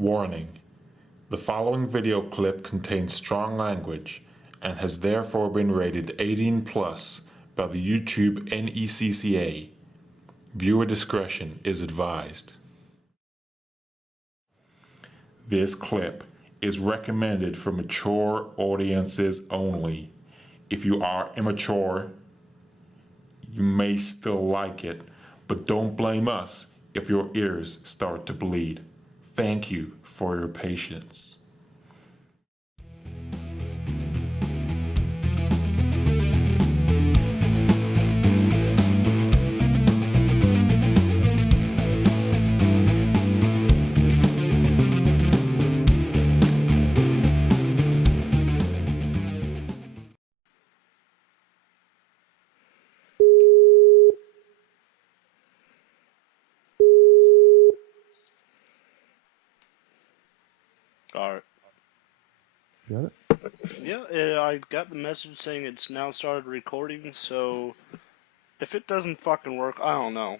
Warning: the following video clip contains strong language and has therefore been rated 18 plus by the YouTube NECCA. Viewer discretion is advised. This clip is recommended for mature audiences only. If you are immature, you may still like it, but don't blame us if your ears start to bleed. Thank you for your patience. Alright. Got it? Yeah, I got the message saying it's now started recording, so if it doesn't fucking work, I don't know.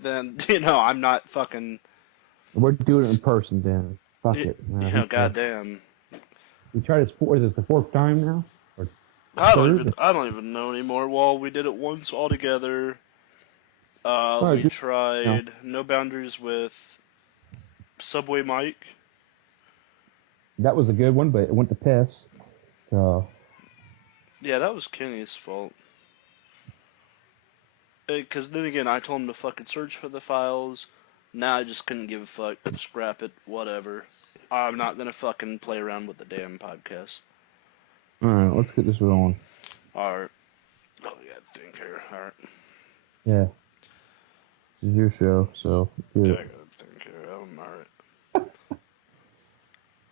Then, I'm not fucking... We're doing it in person, Dan. Fuck it. Goddamn. We tried this is this the fourth time now? Or I don't even know anymore. Well, we did it once all together. We tried No Boundaries with Subway Mike. That was a good one, but it went to piss. So. Yeah, that was Kenny's fault. Because then again, I told him to fucking search for the files. Now I just couldn't give a fuck. Scrap it. Whatever. I'm not gonna fucking play around with the damn podcast. Alright, let's get this rolling. Alright. Oh, we gotta think here. Alright. Yeah. This is your show, so. Yeah, I gotta think here. Alright.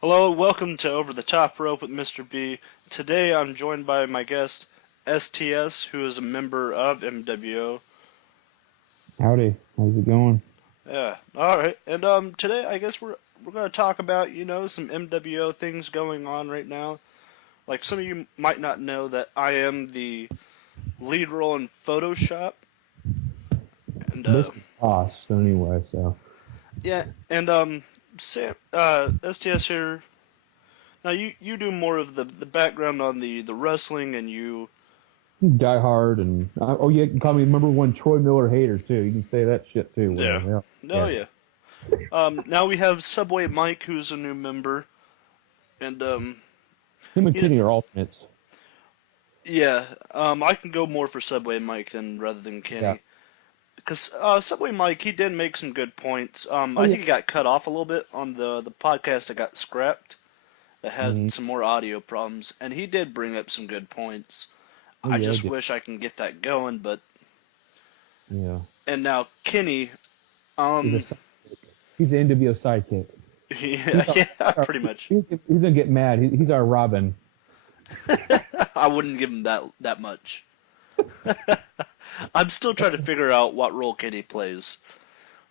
Hello, welcome to Over the Top Rope with Mr. B. Today I'm joined by my guest, STS, who is a member of MWO. Howdy. How's it going? Yeah. Alright. And today I guess we're gonna talk about, some MWO things going on right now. Like, some of you might not know that I am the lead role in Photoshop. And boss, anyway, so. Yeah, and Sam, STS here. Now you do more of the background on the wrestling, and you Die Hard, and you can call me number one Troy Miller hater too. You can say that shit too. Yeah. Yeah. Now we have Subway Mike, who's a new member, and him and Kenny are alternates. Yeah, I can go more for Subway Mike rather than Kenny. Yeah. Because Subway Mike, he did make some good points. I think he got cut off a little bit on the podcast that got scrapped, that had some more audio problems, and he did bring up some good points. I just wish I can get that going, but... Yeah. And now, Kenny, he's an NWO sidekick. Yeah, pretty much. He's gonna get mad. He's our Robin. I wouldn't give him that much. I'm still trying to figure out what role Kenny plays.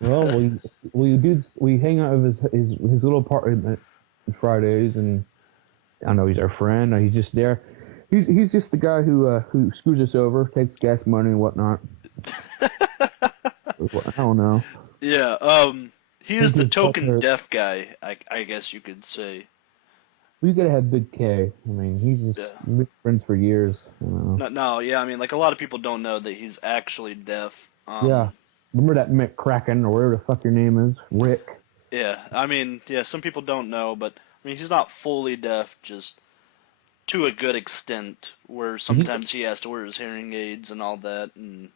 Well, we hang out with his little apartment Fridays, and I know he's our friend. He's just there. He's just the guy who screws us over, takes gas money and whatnot. I don't know. Yeah, he is the token deaf guy, I guess you could say. We gotta have Big K. I mean, he's just been friends for years. No, yeah, I mean, like, a lot of people don't know that he's actually deaf. Yeah. Remember that McCracken, or whatever the fuck your name is? Rick. Yeah, I mean, some people don't know, but, I mean, he's not fully deaf, just to a good extent, where sometimes he has to wear his hearing aids and all that, and...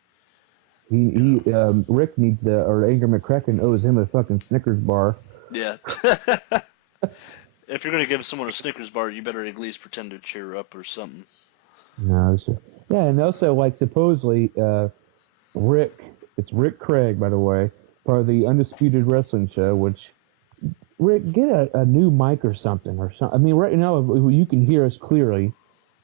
Rick needs or Anger McCracken owes him a fucking Snickers bar. Yeah. If you're going to give someone a Snickers bar, you better at least pretend to cheer up or something. No, yeah, and also, like, supposedly, it's Rick Craig, by the way, part of the Undisputed Wrestling Show, which, Rick, get a new mic or something. I mean, right now, you can hear us clearly.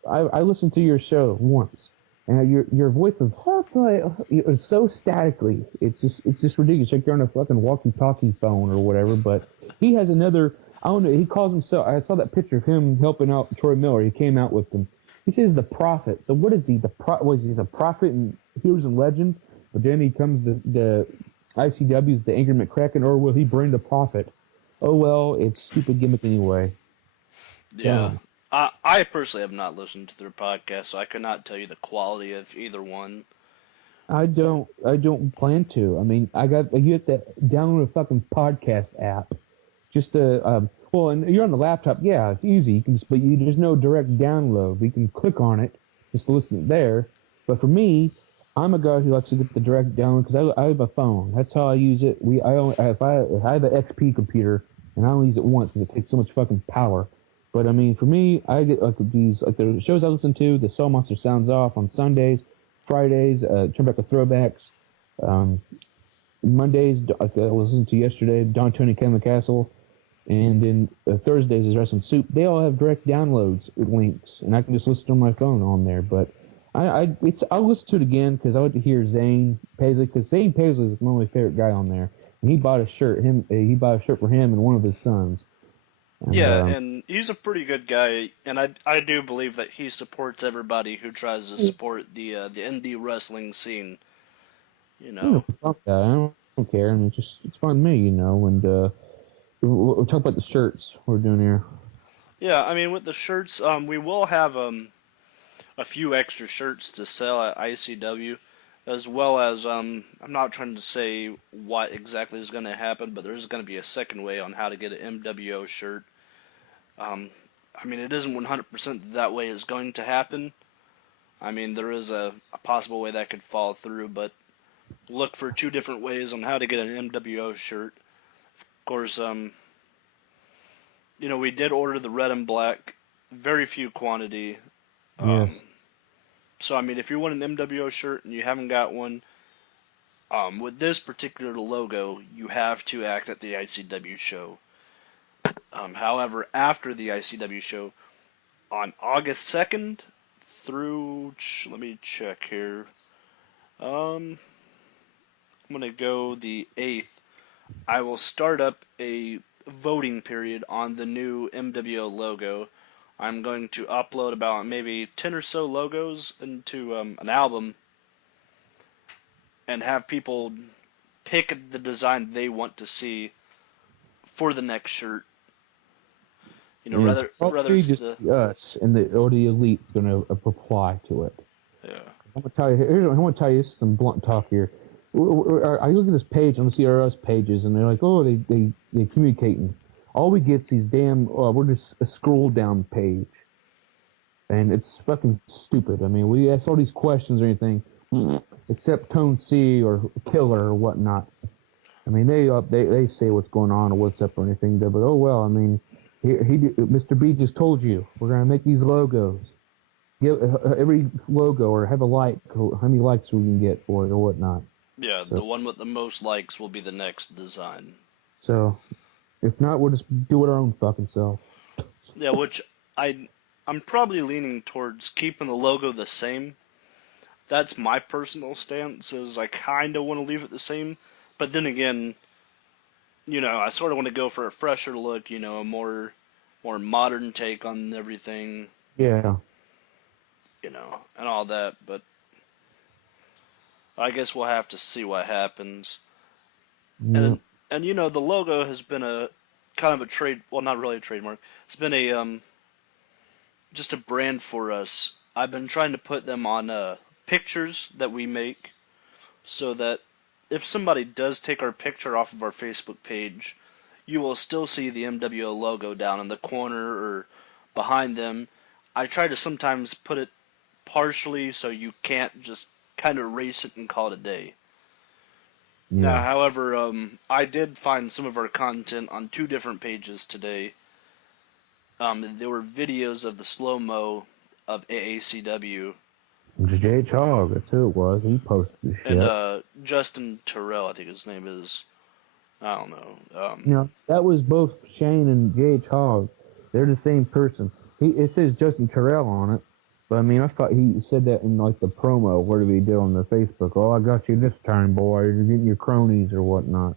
I listened to your show once, and your voice is so statically. It's just ridiculous. Like you're on a fucking walkie-talkie phone or whatever, but he has another... I don't know. He calls himself. I saw that picture of him helping out Troy Miller. He came out with them. He says the Prophet. So what is he? Was he the Prophet in Heroes and Legends? But then he comes to the ICW's the Anger McCracken, or will he bring the Prophet? oh well, it's stupid gimmick anyway. Yeah. Dumb. I personally have not listened to their podcast, so I could not tell you the quality of either one. I don't plan to. I mean, you have to download a fucking podcast app. Just well, and you're on the laptop. Yeah, it's easy. You can just, but there's no direct download. You can click on it, just listen there. But for me, I'm a guy who likes to get the direct download because I have a phone. That's how I use it. I only if I have an XP computer and I only use it once because it takes so much fucking power. But I mean, for me, I get like these like the shows I listen to. The Soul Monster Sounds Off on Sundays, Fridays, Turn Back the Throwbacks. Um, Mondays, like I was listening to yesterday, Don Tony Ken the Castle, and then Thursdays is Wrestling Soup. They all have direct downloads links, and I can just listen to my phone on there. But I'll listen to it again because I like to hear Zane Paisley because Zane Paisley is one of my favorite guy on there, and he bought a shirt. He bought a shirt for him and one of his sons. And Yeah, and he's a pretty good guy, and I do believe that he supports everybody who tries to support the indie wrestling scene. You know. fuck that. I don't care. I mean, it's fun to me, And we'll talk about the shirts we're doing here. Yeah, I mean with the shirts, we will have a few extra shirts to sell at ICW, as well as I'm not trying to say what exactly is going to happen, but there's going to be a second way on how to get an MWO shirt. Um, I mean, it isn't 100% that way is going to happen. I mean, there is a possible way that could fall through, but look for two different ways on how to get an MWO shirt. Of course, we did order the red and black, very few quantity. Yes. Um, so, I mean, if you want an MWO shirt and you haven't got one, with this particular logo, you have to act at the ICW show. However, after the ICW show, on August 2nd through, let me check here. I'm going to go the 8th. I will start up a voting period on the new MWO logo. I'm going to upload about maybe 10 or so logos into an album and have people pick the design they want to see for the next shirt. And it's Rather probably it's just the us and the elite's going to reply to it. yeah. I'm gonna tell you. I'm gonna tell you some blunt talk here. I look at this page. I'm gonna see RS pages, and they're like, oh, they communicating. All we get's these damn. We're just a scroll down page, and it's fucking stupid. I mean, we ask all these questions or anything, except Tone C or Killer or whatnot. I mean, they say what's going on or what's up or anything, but oh well. I mean, Mr. B just told you we're gonna make these logos. Give every logo or have a like, how many likes we can get for it or whatnot. Yeah, So, the one with the most likes will be the next design. so if not, we'll just do it our own fucking self. Yeah, which I'm probably leaning towards keeping the logo the same. That's my personal stance, is I kind of want to leave it the same. But then again, I sort of want to go for a fresher look, a more modern take on everything, Yeah. and all that. But I guess we'll have to see what happens. Yeah. And the logo has been a kind of a trade, well, not really a trademark. It's been a just a brand for us. I've been trying to put them on pictures that we make, so that if somebody does take our picture off of our Facebook page, you will still see the MWO logo down in the corner or behind them. I try to sometimes put it partially so you can't just kind of erase it and call it a day. Now, Yeah. however, I did find some of our content on two different pages today. There were videos of the slow-mo of AACW, J.H. Hogg, that's who it was. He posted the and shit. Justin Terrell, I think his name is. I don't know. That was both Shane and J.H. Hogg. They're the same person. It says Justin Terrell on it. But I mean, I thought he said that in like the promo, where he did on the Facebook. Oh, I got you this time, boy. You're getting your cronies or whatnot.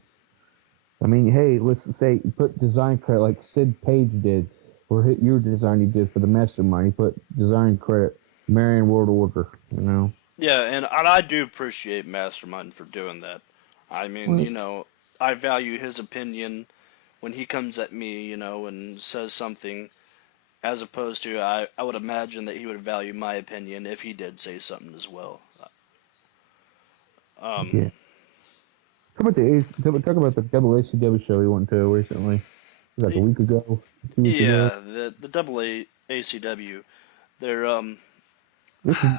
I mean, hey, let's say put design credit like Sid Page did, or hit your design he did for the Mastermind. He put design credit, Marion World Order. Yeah, and I do appreciate Mastermind for doing that. I mean, Well, I value his opinion, when he comes at me, and says something, as opposed to I would imagine that he would value my opinion if he did say something as well. Um, Yeah. Talk about the double ACW show we went to recently. Was that a week ago? 2 weeks ago? yeah, the double ACW. They're This is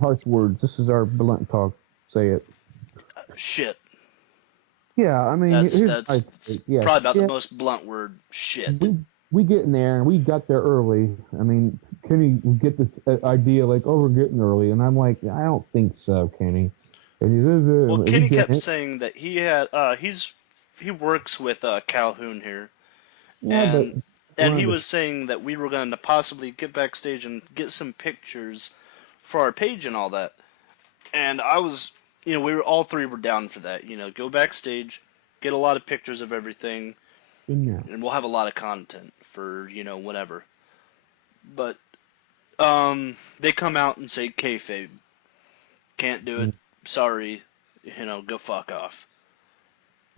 harsh words. This is our blunt talk. Say it. shit. Yeah, I mean, That's yeah, probably about the shit. most blunt word. Shit. We get in there and we got there early. I mean, Kenny would get this idea like, oh, we're getting early, and I'm like, I don't think so, Kenny. And Well, we Kenny get kept it. saying that he works with Calhoun here, Yeah, but and he was saying that we were going to possibly get backstage and get some pictures for our page and all that. And I was, all three were down for that. Go backstage, get a lot of pictures of everything, and we'll have a lot of content for whatever. But they come out and say kayfabe, can't do it. Sorry, go fuck off.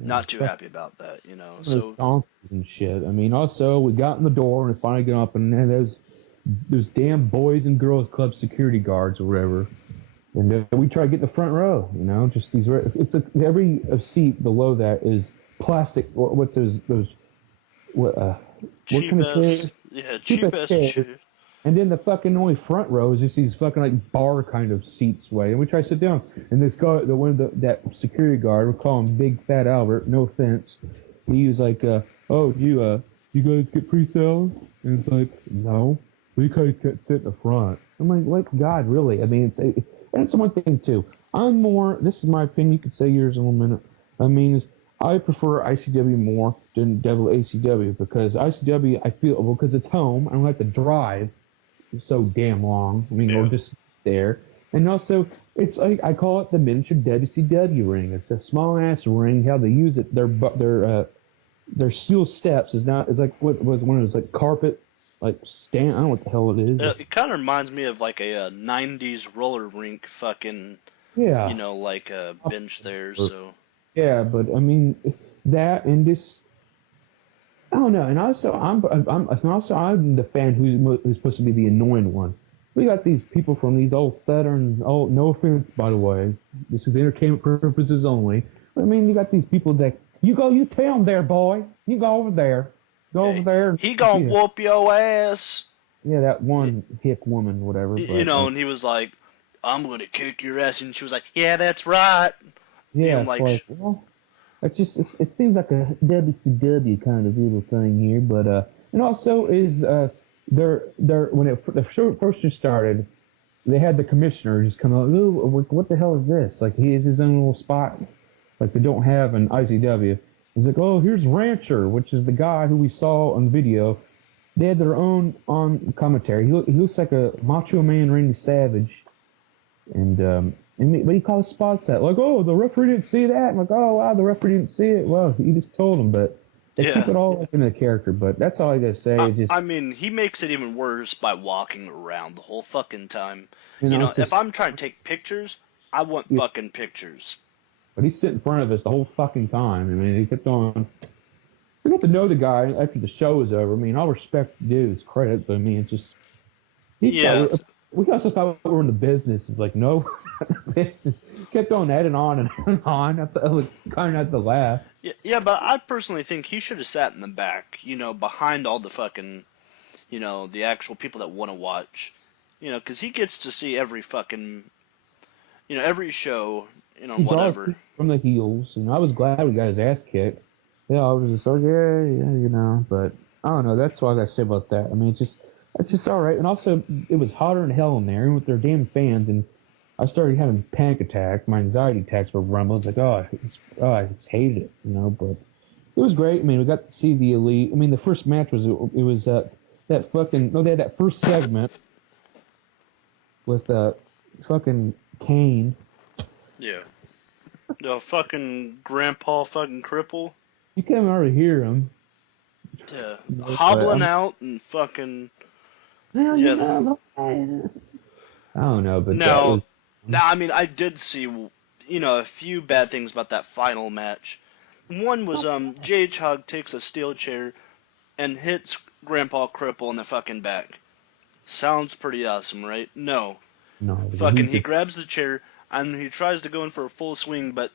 Not too happy about that, So donkeys and shit. I mean, also we got in the door and we finally got up, and then those damn boys and girls club security guards or whatever. And we try to get in the front row, just these. Every seat below that is plastic. What's those? What cheap kind of chairs? cheap ass chairs. And then the fucking only front row is just these fucking like bar kind of seats way. And we try to sit down, and this guy, that security guard, we call him Big Fat Albert. No offense. He was like, "Oh, you guys get pre-sales?" And it's like, "No, we guys can't sit in the front." I'm like, God, really? I mean, and it's one thing too. I'm more. This is my opinion. You could say yours in 1 minute. I mean, I prefer ICW more than double ACW because ICW I feel because it's home. I don't have to drive so damn long. I mean, Yeah. we're just there. And also, it's like I call it the miniature WCW ring. It's a small ass ring. How they use it, their steel steps is like what was one of those like carpet, like stand. I don't know what the hell it is. It kind of reminds me of like a 90s roller rink fucking, Yeah. like a bench there. So Yeah, but I mean that and this. I don't know, and also I'm the fan who's supposed to be the annoying one. We got these people from these old southern, no offense by the way, this is entertainment purposes only. I mean, you got these people that you tell them there, boy, you go over there, over there. He gonna whoop your ass. Yeah, that one hick woman, whatever. And he was like, "I'm gonna kick your ass," and she was like, "Yeah, that's right." Yeah, like, well, it's just it seems like a WCW kind of little thing here, but and also is they're when the show first just started, they had the commissioner just come out. Ooh, what the hell is this? Like he has his own little spot, like they don't have an ICW. He's like, oh, here's Rancher, which is the guy who we saw on video. They had their own on commentary. He looks like a Macho Man Randy Savage, but he calls spots out like, oh, the referee didn't see that. I'm like, oh wow, the referee didn't see it. Well, he just told him, but they keep it all up in the character. But that's all I gotta say. I mean, he makes it even worse by walking around the whole fucking time. Just, if I'm trying to take pictures, I want fucking pictures. But he's sitting in front of us the whole fucking time. I mean, he kept on. We got to know the guy after the show was over. I mean, I'll respect the dude's credit, but I mean, it's just. We also thought we were in the business. It's like, no, business. Kept on adding on and on. I was kind of at the laugh. Yeah, but I personally think he should have sat in the back, behind all the fucking, the actual people that want to watch. Because he gets to see every fucking, every show, whatever. From the heels. I was glad we got his ass kicked. Yeah, I was just like, yeah, but I don't know. That's what I got to say about that. I mean, it's just all right. And also, it was hotter than hell in there with their damn fans, and I started having panic attacks. My anxiety attacks were rumbling. It's like, I just hated it, but it was great. I mean, we got to see the Elite. I mean, the first match was they had that first segment with fucking Kane. Yeah. The fucking grandpa fucking cripple. You can already hear him. Yeah. Hobbling out and fucking. I don't know, but Now, I mean, I did see, a few bad things about that final match. One was J.H. Hogg takes a steel chair and hits Grandpa Cripple in the fucking back. Sounds pretty awesome, right? No. No, Fucking he grabs the chair and he tries to go in for a full swing, but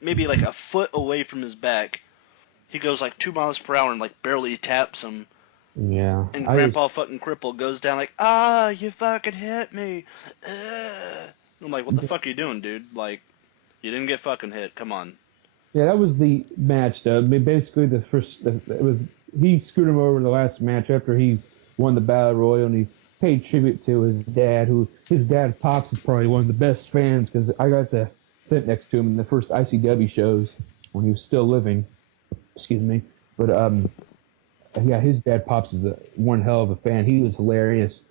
maybe like a foot away from his back. He goes like 2 miles per hour and like barely taps him. Yeah. And Grandpa fucking Cripple goes down like, ah, you fucking hit me. I'm like, what the fuck are you doing, dude? Like, you didn't get fucking hit. Come on. Yeah, that was the match, though. I mean, basically, he screwed him over in the last match after he won the Battle Royal, and he paid tribute to his dad, his dad, Pops, is probably one of the best fans, because I got to sit next to him in the first ICW shows when he was still living. Excuse me. But, yeah, his dad, Pops, is one hell of a fan. He was hilarious.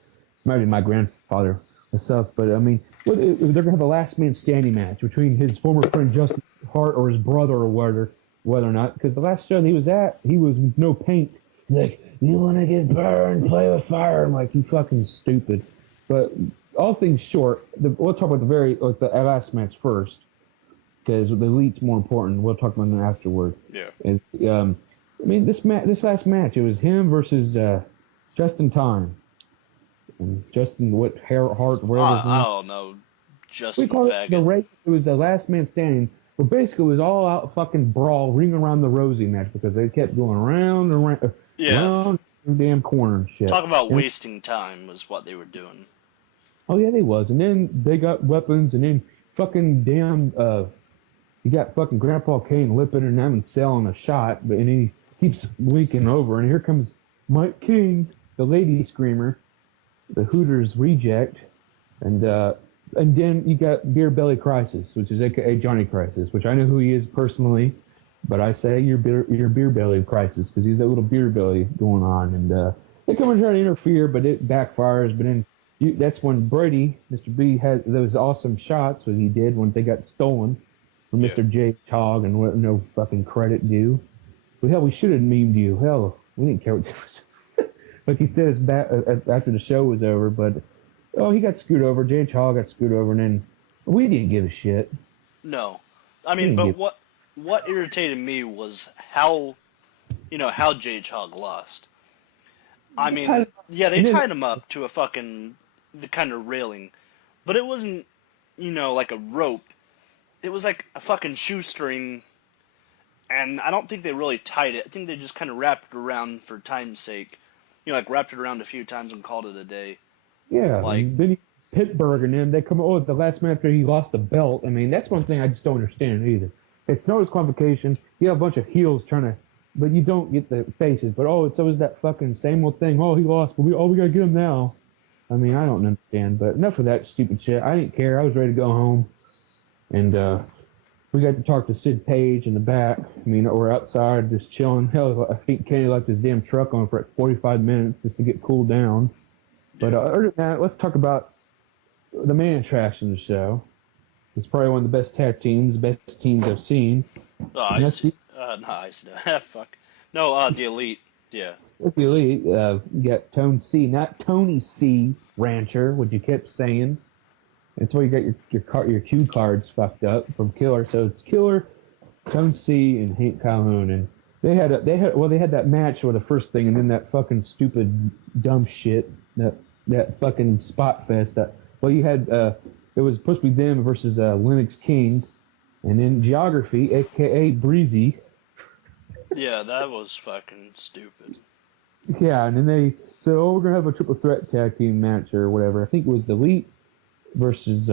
Might be my grandfather myself, but, I mean, they're going to have a last man standing match between his former friend Justin Hart or his brother or whether or not, because the last show he was at, he was with no paint. He's like, you want to get burned, play with fire. I'm like, you fucking stupid. But all things short, we'll talk about the last match first, because the Elite's more important. We'll talk about that afterward. Yeah. And, I mean, this last match, it was him versus Justin Time. And Justin, Hart, whatever. I don't know. Justin We call it Faggot. the race. It was the last man standing. But basically, it was all out fucking brawl, ring around the Rosie match, because they kept going around and around, around the damn corner and shit. Talk about and, wasting time was what they were doing. Oh yeah, they was. And then they got weapons, and then fucking damn, you got fucking Grandpa Kane lipping and having selling a shot, and then he keeps leaking over, and here comes Mike King, the lady screamer, the Hooters reject, and then you got Beer Belly Crisis, which is aka Johnny Crisis, which I know who he is personally, but I say you're Beer Belly Crisis because he's that little beer belly going on, and they come and try to interfere, but it backfires. But then that's when Brady, Mr. B, had those awesome shots that he did when they got stolen from Mr. J. Hogg and what no fucking credit due. But hell, we should have memed you. Hell, we didn't care what it was. Like he said, after the show was over, but he got screwed over. J.H. Hall got screwed over, and then we didn't give a shit. No. I mean, but what irritated me was how J.H. Hogg lost. I mean, they tied him up to a fucking the kind of railing, but it wasn't, like a rope. It was like a fucking shoestring, and I don't think they really tied it. I think they just kind of wrapped it around for time's sake. Like wrapped it around a few times and called it a day. Yeah, like then Pittsburgh and them, they come, the last man after he lost the belt. I mean, that's one thing I just don't understand either. It's no disqualification. You have a bunch of heels but you don't get the faces. But, it's always that fucking same old thing. Oh, he lost, but we gotta get him now. I mean, I don't understand. But enough of that stupid shit. I didn't care. I was ready to go home. And we got to talk to Sid Page in the back. I mean, we're outside just chilling. Hell, I think Kenny left his damn truck on for 45 minutes just to get cooled down. But other than that, let's talk about the main attraction of the show. It's probably one of the best tag teams, best teams I've seen. Fuck. No, the Elite. Yeah. With the Elite, you got Tone C, not Tony C. Rancher, what you kept saying. That's why you got your cue cards fucked up from Killer. So it's Killer, Tone C, and Hank Calhoun, and they had that match with the first thing, and then that fucking stupid dumb shit that fucking spot fest. You had it was supposed to be them versus Lennox King, and then Geography, aka Breezy. Yeah, that was fucking stupid. Yeah, and then they said, we're gonna have a triple threat tag team match or whatever. I think it was the Elite versus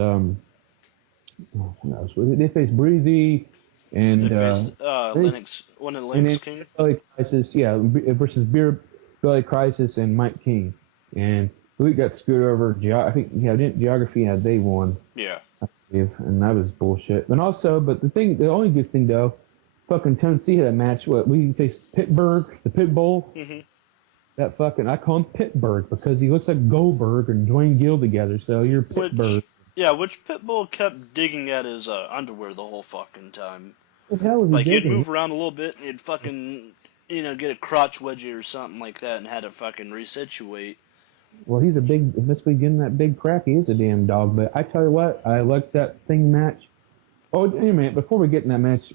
they faced Breezy and they faced Lennox, one of Lennox King. Belly Crisis, yeah, versus Beer Belly Crisis and Mike King, and Elite got screwed over. I think didn't Geography they won. Yeah. And that was bullshit. And also, but the only good thing though, fucking Tone C had a match. We faced Pittsburgh, the Pitbull. Mm-hmm. That fucking, I call him Pittsburgh because he looks like Goldberg and Dwayne Gill together. So you're Pittsburgh. Which Pitbull kept digging at his underwear the whole fucking time. What the hell was he like digging? He'd move around a little bit and he'd fucking get a crotch wedgie or something like that and had to fucking resituate. Well, he's must be getting that big crack. He is a damn dog. But I tell you what, I liked that thing match. Oh, wait a minute. Before we get in that match,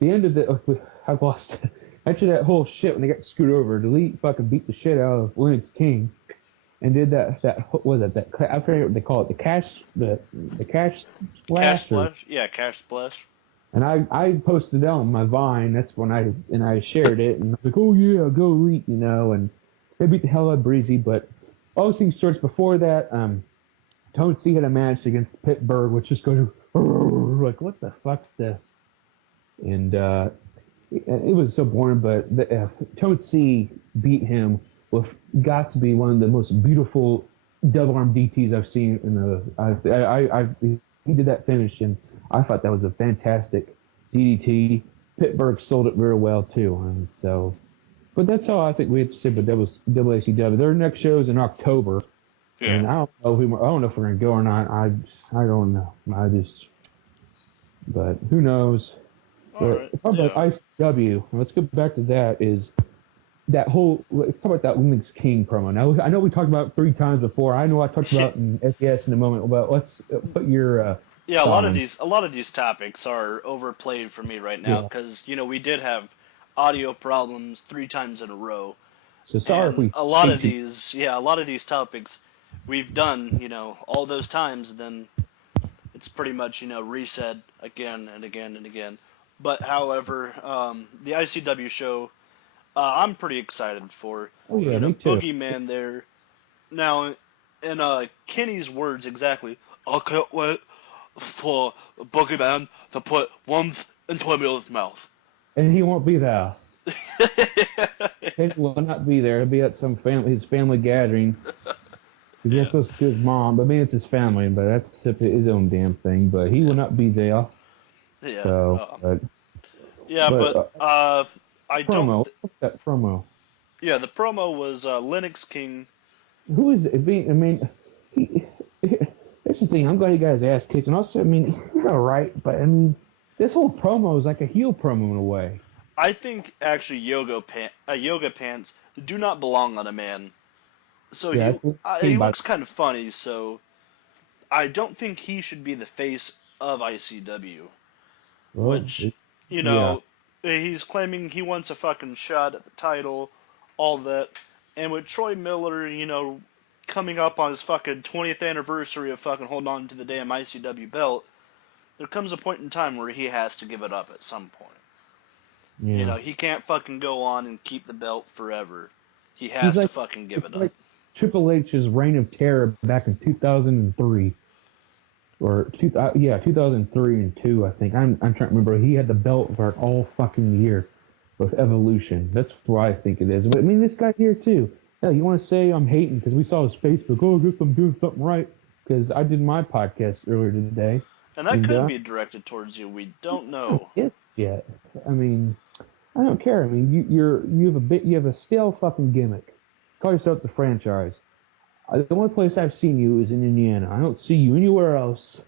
the end of the I lost after that whole shit when they got screwed over. The Elite fucking beat the shit out of Lennox King and did that what was it that I forget what they call it, the cash Cash splash or Splash? Yeah, Cash Splash. and I posted it on my Vine. That's when I shared it and I was like, oh yeah, go Elite, you know, and they beat the hell out of Breezy. But all those things starts before that. Tone C had a match against Pittsburgh, which just goes like, what the fuck's this? And it was so boring. But Tone C beat him with got to be one of the most beautiful double arm DTs I've seen in the. He did that finish, and I thought that was a fantastic DDT. Pittsburgh sold it very well too, and so. But that's all I think we have to say about WCW. Their next show is in October. Yeah. And I don't know if we're gonna go or not. I don't know. But who knows? Alright, Talk about ICW. Let's go back to that. Is that whole? Let's talk about that Lennox King promo. Now I know we talked about it 3 times before. I know I talked about in FES in a moment. But let's put your. Yeah, a lot of these topics are overplayed for me right now because we did have audio problems 3 times in a row. So sorry if we. A lot of these topics we've done, all those times, then it's pretty much, reset again and again and again. But however, the ICW show, I'm pretty excited for. Oh yeah, me too. Boogeyman there. Now, in Kenny's words exactly, I can't wait for Boogeyman to put worms into Emil's mouth. And he won't be there. He will not be there. He'll be at his family gathering. He's supposed to see his mom, but maybe it's his family, but that's his own damn thing. But he will not be there. Yeah. So, I promo. don't. What's that promo? Yeah, the promo was Lennox King. Who is it? I mean, that's the thing. I'm glad he got his ass kicked, and also, I mean, he's all right, but I mean, this whole promo is like a heel promo in a way. I think actually yoga pants do not belong on a man. So he looks kind of funny, so I don't think he should be the face of ICW. Well, He's claiming he wants a fucking shot at the title, all that. And with Troy Miller, coming up on his fucking 20th anniversary of fucking holding on to the damn ICW belt, there comes a point in time where he has to give it up at some point. Yeah. He can't fucking go on and keep the belt forever. He has to fucking give it up. Triple H's reign of terror back in 2003. Or 2003 and 2, I think. I'm trying to remember. He had the belt for all fucking year with Evolution. That's what I think it is. But I mean, this guy here too. Hell, you want to say I'm hating because we saw his Facebook? Oh, I guess I'm doing something right because I did my podcast earlier today. And that could be directed towards you. We don't know. Yeah. I mean, I don't care. I mean, you have a stale fucking gimmick. Call yourself the franchise. The only place I've seen you is in Indiana. I don't see you anywhere else.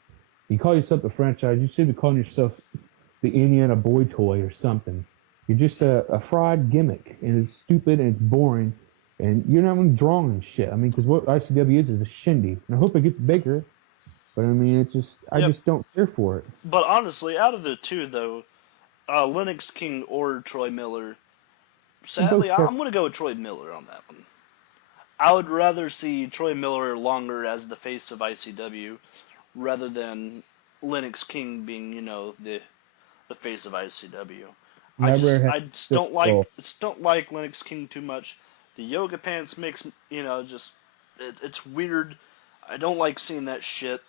You call yourself the franchise. You should be calling yourself the Indiana Boy Toy or something. You're just a fraud gimmick, and it's stupid and it's boring, and you're not even drawing shit. I mean, because what ICW is a shindy. And I hope it gets bigger, but I mean, I just don't care for it. But honestly, out of the two, though, Lennox King or Troy Miller, sadly, I'm going to go with Troy Miller on that one. I would rather see Troy Miller longer as the face of ICW rather than Lennox King being, the face of ICW. I just don't like Lennox King too much. The yoga pants makes, it's weird. I don't like seeing that shit.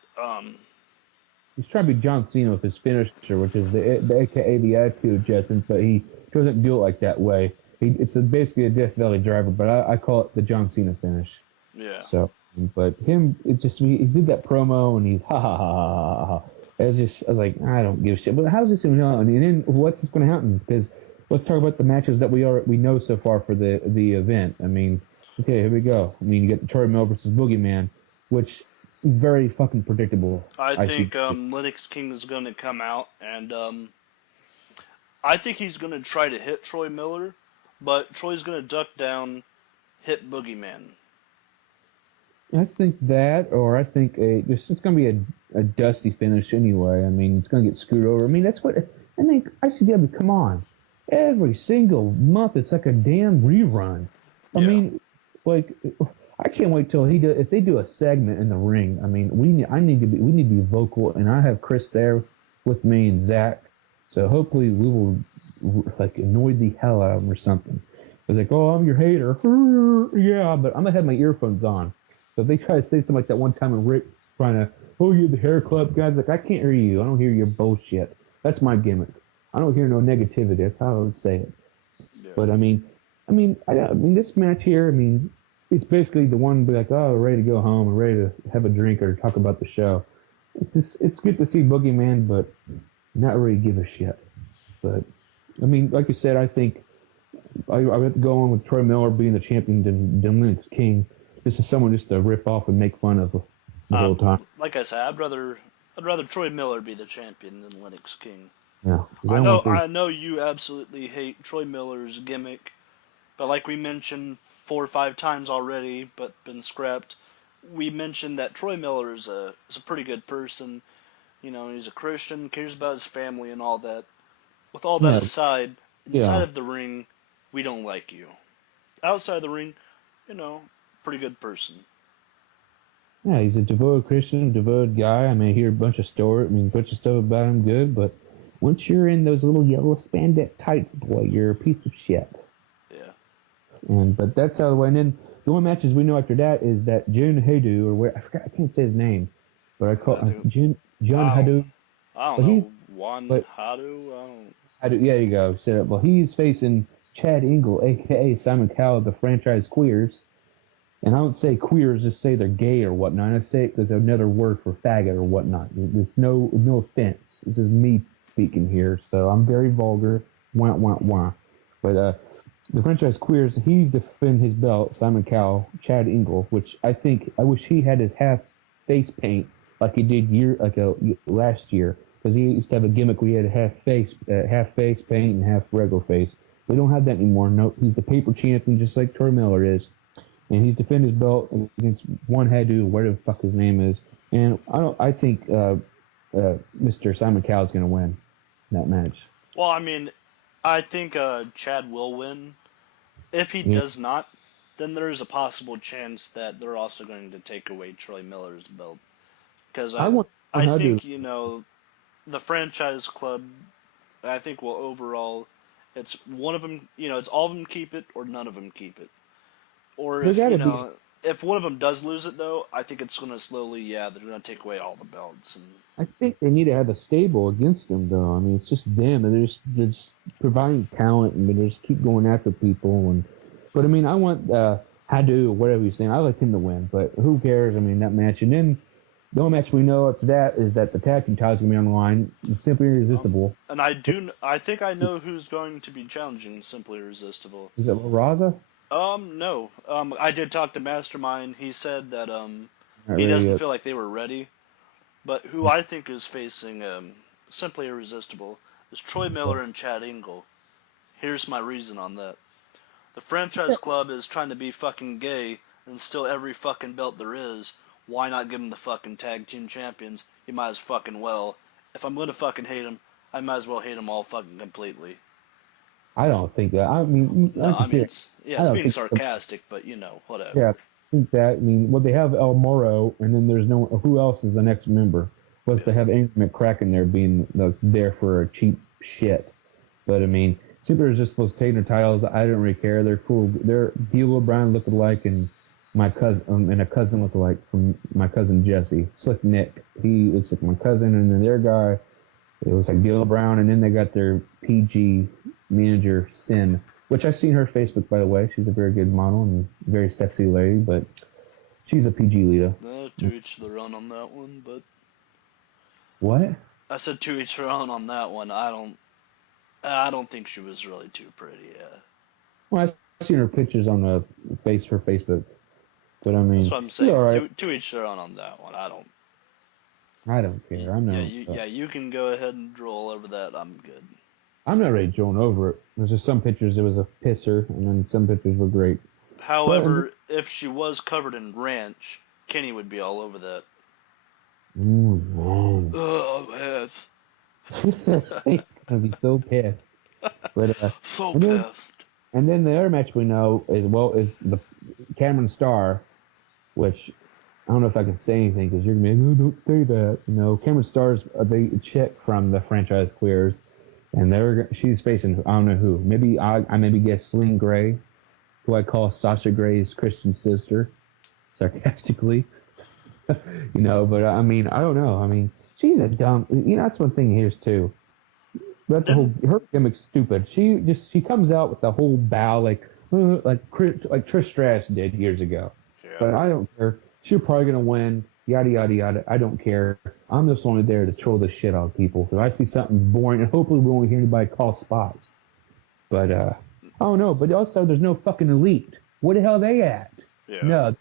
He's trying to be John Cena with his finisher, which is the AKA the Attitude Adjustment, but he doesn't do it like that way. It's basically a Death Valley driver, but I call it the John Cena finish. Yeah. So, but him, it's just he did that promo and he's ha ha ha ha ha. I was like, I don't give a shit. But how's this even on? And then what's this going to happen? Because let's talk about the matches that we know so far for the event. I mean, okay, here we go. I mean, you get Troy Miller versus Boogeyman, which is very fucking predictable. I think Lennox King is going to come out and I think he's going to try to hit Troy Miller. But Troy's going to duck down, hit Boogeyman. I think that, or I think it's going to be a dusty finish anyway. I mean, it's going to get screwed over. I mean, that's And then ICW, come on, every single month it's like a damn rerun. I Yeah. mean, like, I can't wait till if they do a segment in the ring. I mean, we need to be vocal, and I have Chris there with me and Zach, so hopefully we will like annoy the hell out of him or something. It's like, oh, I'm your hater, yeah, but I'm gonna have my earphones on. So if they try to say something like that one time, and Rick trying to, oh, you're the hair club guys, like I can't hear you. I don't hear your bullshit. That's my gimmick. I don't hear no negativity. That's how I would say it. Yeah. But I mean, this match here. I mean, it's basically the one be like, oh, ready to go home and ready to have a drink or talk about the show. It's good to see Boogeyman, but not really give a shit. But I mean, like you said, I think I have to go on with Troy Miller being the champion than Linux King. This is someone just to rip off and make fun of the whole time. Like I said, I'd rather Troy Miller be the champion than Lennox King. Yeah, I know you absolutely hate Troy Miller's gimmick, but like we mentioned 4 or 5 times already, but been scrapped. We mentioned that Troy Miller is a pretty good person. You know, he's a Christian, cares about his family and all that. With all that aside, inside of the ring, we don't like you. Outside the ring, you know, pretty good person. Yeah, he's a devoted Christian, devoted guy. I mean, I hear a bunch of stuff about him good, but once you're in those little yellow spandex tights, boy, you're a piece of shit. Yeah. But that's out of the way. And then the only matches we know after that is that Jun Hadu, I can't say his name, but I call Jun Hadu. I don't know. Juan Hadu? Hadu, yeah, you go. So, well, he's facing Chad Engel, a.k.a. Simon Cowell, the franchise queers. And I don't say queers, just say they're gay or whatnot. I say it because there's another word for faggot or whatnot. There's no offense. This is me speaking here, so I'm very vulgar. Wah, wah, wah. But the franchise queers, he's defending his belt, Simon Cowell, Chad Engel, which I wish he had his half face paint like he did last year, because he used to have a gimmick where he had half face paint and half regular face. We don't have that anymore. No, he's the paper champion, just like Troy Miller is. And he's defending his belt against One Hadu, whatever the fuck his name is. And I think Mr. Simon Cowell is going to win that match. Well, I mean, I think Chad will win. If he does not, then there's a possible chance that they're also going to take away Troy Miller's belt. Because I think, you know, the franchise club, I think will overall, it's one of them, you know, it's all of them keep it or none of them keep it. Or if, you know, if one of them does lose it, though, I think it's going to slowly, they're going to take away all the belts. And I think they need to have a stable against them, though. I mean, it's just them, and they're just providing talent, and they just keep going after people. But I mean, I want Hadu or whatever he's saying. I like him to win, but who cares? I mean, that match, and then the only match we know after that is that the tag team titles going to be on the line. It's Simply Irresistible. And I think I know who's going to be challenging Simply Irresistible. Is it Raza? No. I did talk to Mastermind. He said that he doesn't feel like they were ready. But who I think is facing Simply Irresistible is Troy Miller and Chad Engel. Here's my reason on that. The franchise club is trying to be fucking gay and steal every fucking belt there is. Why not give them the fucking tag team champions? You might as fucking well. If I'm gonna fucking hate them, I might as well hate them all fucking completely. I don't think that. I mean, it's being sarcastic, but you know, whatever. Yeah, I think that. I mean, well, they have El Moro, and then there's no. Who else is the next member? Plus, they have Andrew McCracken there being there for a cheap shit. But I mean, Super Irresistible's taking their titles. I don't really care. They're cool. They're D'Lo Brown look-alike and my cousin and a cousin look-alike from my cousin Jesse. Slick Nick. He looks like my cousin, and then their guy. It was like D'Lo Brown, and then they got their PG manager, Sin, which I've seen her Facebook, by the way. She's a very good model and very sexy lady, but she's a PG Lita. To each their own on that one, but... What? I said to each their own on that one. I don't think she was really too pretty, Well, I've seen her pictures on the face for Facebook, but I mean... That's what I'm saying. Right. To each their own on that one. I don't care. I'm not. You can go ahead and drool over that. I'm good. I'm not really drooling over it. There's just some pictures it was a pisser, and then some pictures were great. However, if she was covered in ranch, Kenny would be all over that. Man. Oh, gonna be so pissed. But So and then pissed. and then the other match we know is the Cameron Starr, which I don't know if I can say anything because you're gonna be like, oh, don't say that. Cameron Starr's a big chick from the franchise queers, and she's facing I don't know who. Maybe I maybe guess Celine Gray, who I call Sasha Gray's Christian sister, sarcastically. But I mean I don't know. I mean she's a dumb. That's one thing here's too. But her gimmick's stupid. She comes out with the whole bow like Trish Stratus did years ago. Yeah. But I don't care. She's probably gonna win. Yada yada yada. I don't care. I'm just only there to troll the shit out of people. If I see something boring, and hopefully we won't hear anybody call spots. But I don't know. But also, there's no fucking elite. Where the hell are they at? Yeah. No.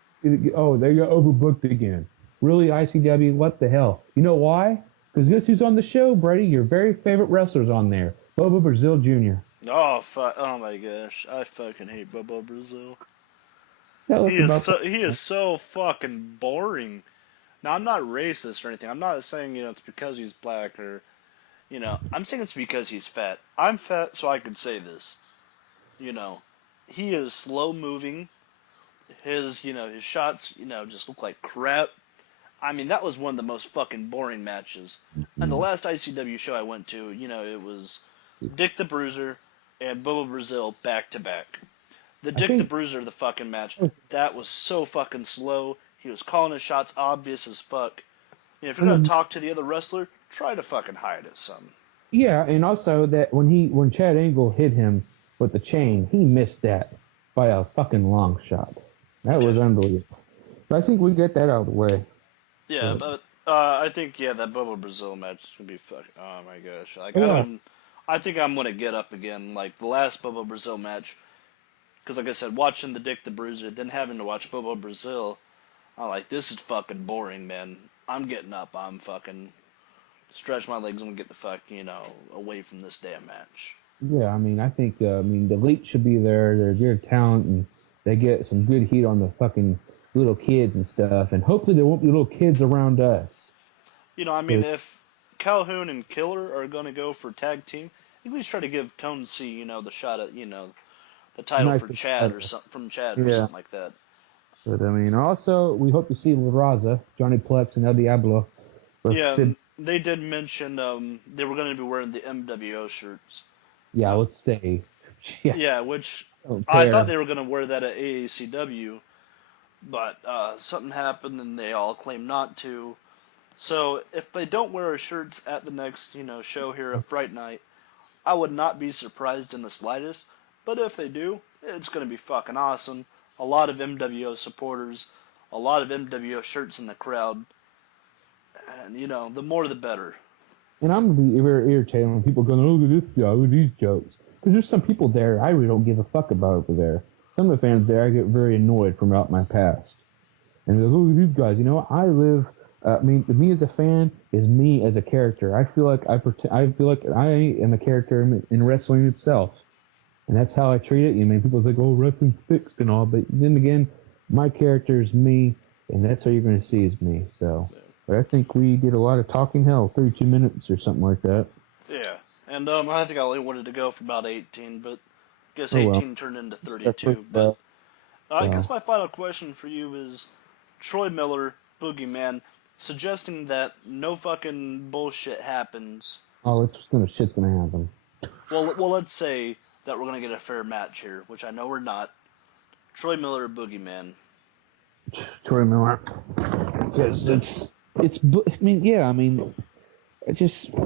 Oh, they got overbooked again. Really, ICW? What the hell? You know why? Because guess who's on the show, Brady? Your very favorite wrestler's on there. Bobo Brazil Jr. Oh fuck! Oh my gosh, I fucking hate Bobo Brazil. Tell us about He is so fucking boring. Now I'm not racist or anything. I'm not saying it's because he's black or I'm saying it's because he's fat. I'm fat, so I could say this. He is slow moving. His shots just look like crap. I mean, that was one of the most fucking boring matches. And the last ICW show I went to, it was Dick the Bruiser and Bobo Brazil back to back. The the Bruiser, the fucking match, that was so fucking slow. He was calling his shots obvious as fuck. If you're gonna talk to the other wrestler, try to fucking hide it some. Yeah, and also that when Chad Angle hit him with the chain, he missed that by a fucking long shot. That was unbelievable. But I think we get that out of the way. Yeah, but I think that Bobo Brazil match is gonna be fucking. Oh my gosh! I think I'm gonna get up again like the last Bobo Brazil match, because like I said, watching the Dick the Bruiser, then having to watch Bobo Brazil, I'm like, this is fucking boring, man. I'm getting up. I'm fucking stretch my legs and get the fuck away from this damn match. Yeah, I mean, I think the Elite should be there. They're good talent and they get some good heat on the fucking little kids and stuff, and hopefully there won't be little kids around us. If Calhoun and Killer are going to go for tag team, at least try to give Tone C, the shot at, the title for Chad or something, from Chad or something like that. But, I mean, also, we hope to see La Raza, Johnny Plex, and El Diablo. They did mention they were going to be wearing the MWO shirts. Yeah, let's say. Yeah, which I thought they were going to wear that at AACW. But something happened and they all claim not to. So if they don't wear our shirts at the next, show here at Fright Night, I would not be surprised in the slightest. But if they do, it's going to be fucking awesome. A lot of MWO supporters, a lot of MWO shirts in the crowd. And, the more the better. And I'm going to be very irritated when people go, oh, look at this guy, look at these jokes. Because there's some people there I really don't give a fuck about over there. Some of the fans there, I get very annoyed from out my past. And they're like, look at these guys. I live. Me as a fan is me as a character. I feel like I am a character in wrestling itself, and that's how I treat it. People think, oh, wrestling's fixed and all, but then again, my character is me, and that's what you're going to see is me. So, but I think we did a lot of talking. 32 minutes or something like that. Yeah, and I think I only wanted to go for about 18, but. I guess 18 turned into 32. But I guess my final question for you is Troy Miller, Boogeyman, suggesting that no fucking bullshit happens. Oh, shit's gonna happen. Well, let's say that we're gonna get a fair match here, which I know we're not. Troy Miller, Boogeyman. Troy Miller, because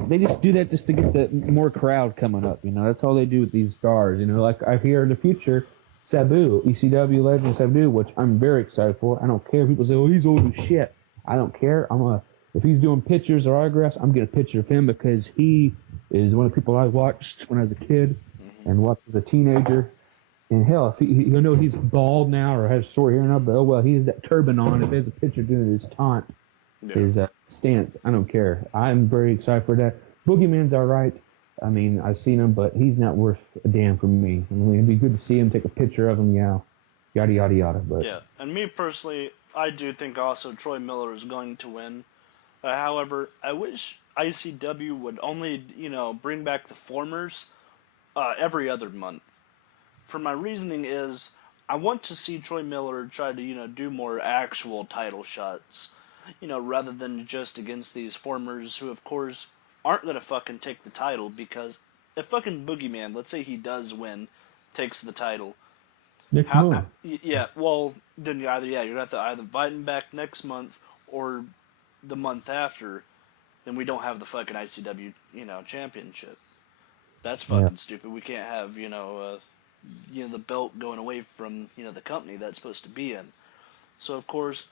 they just do that just to get the more crowd coming up. That's all they do with these stars. Like I hear in the future, Sabu, ECW legend Sabu, which I'm very excited for. I don't care. People say, "Oh, he's old as shit." I don't care. If he's doing pictures or autographs, I'm getting a picture of him because he is one of the people I watched when I was a kid and watched as a teenager. And hell, if he's bald now or has short hair now, but oh well, he has that turban on. If there's a picture doing his taunt. His stance. I don't care. I'm very excited for that. Boogeyman's all right. I've seen him, but he's not worth a damn for me. It'd be good to see him, take a picture of him, yada, yada, yada. But yeah, and me personally, I do think also Troy Miller is going to win. However, I wish ICW would only, bring back the formers every other month. For my reasoning is, I want to see Troy Miller try to, do more actual title shots, rather than just against these formers who, of course, aren't going to fucking take the title because if fucking Boogeyman, let's say he does win, takes the title, Next month. yeah, well, then you're you're going to have to either invite him back next month or the month after, then we don't have the fucking ICW, championship. That's Yeah. fucking stupid. We can't have, the belt going away from, the company that's supposed to be in. So, of course,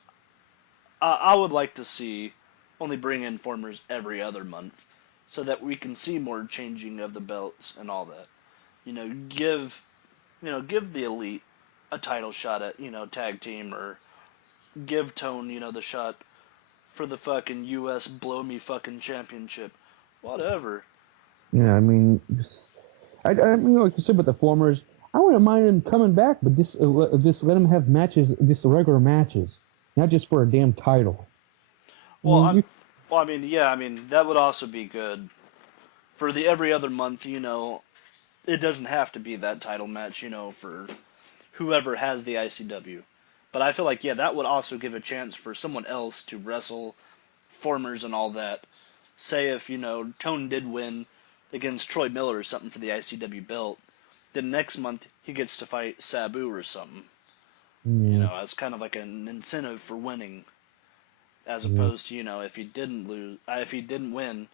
I would like to see only bring in formers every other month so that we can see more changing of the belts and all that. Give, give the Elite a title shot at, tag team, or give Tone, the shot for the fucking US blow me fucking championship. Whatever. Yeah, I mean, I mean, like you said with the formers, I wouldn't mind them coming back, but just let them have matches, just regular matches, not just for a damn title. Well, I mean, yeah, that would also be good. For the every other month, it doesn't have to be that title match, for whoever has the ICW. But I feel like, yeah, that would also give a chance for someone else to wrestle formers and all that. Say if, Tone did win against Troy Miller or something for the ICW belt, then next month he gets to fight Sabu or something, yeah, as kind of like an incentive for winning, as yeah, opposed to, if he didn't win,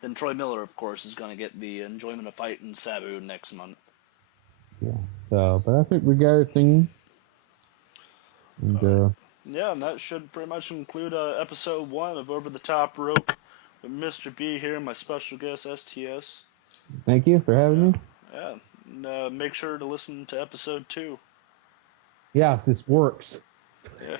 then Troy Miller, of course, is going to get the enjoyment of fighting Sabu next month. yeah. So, but I think we got everything. And All right. Yeah, and that should pretty much conclude episode 1 of Over the Top Rope with Mr. B here, my special guest, STS. thank you for having Yeah, me. yeah. And, make sure to listen to episode 2. Yeah, this works. Yeah.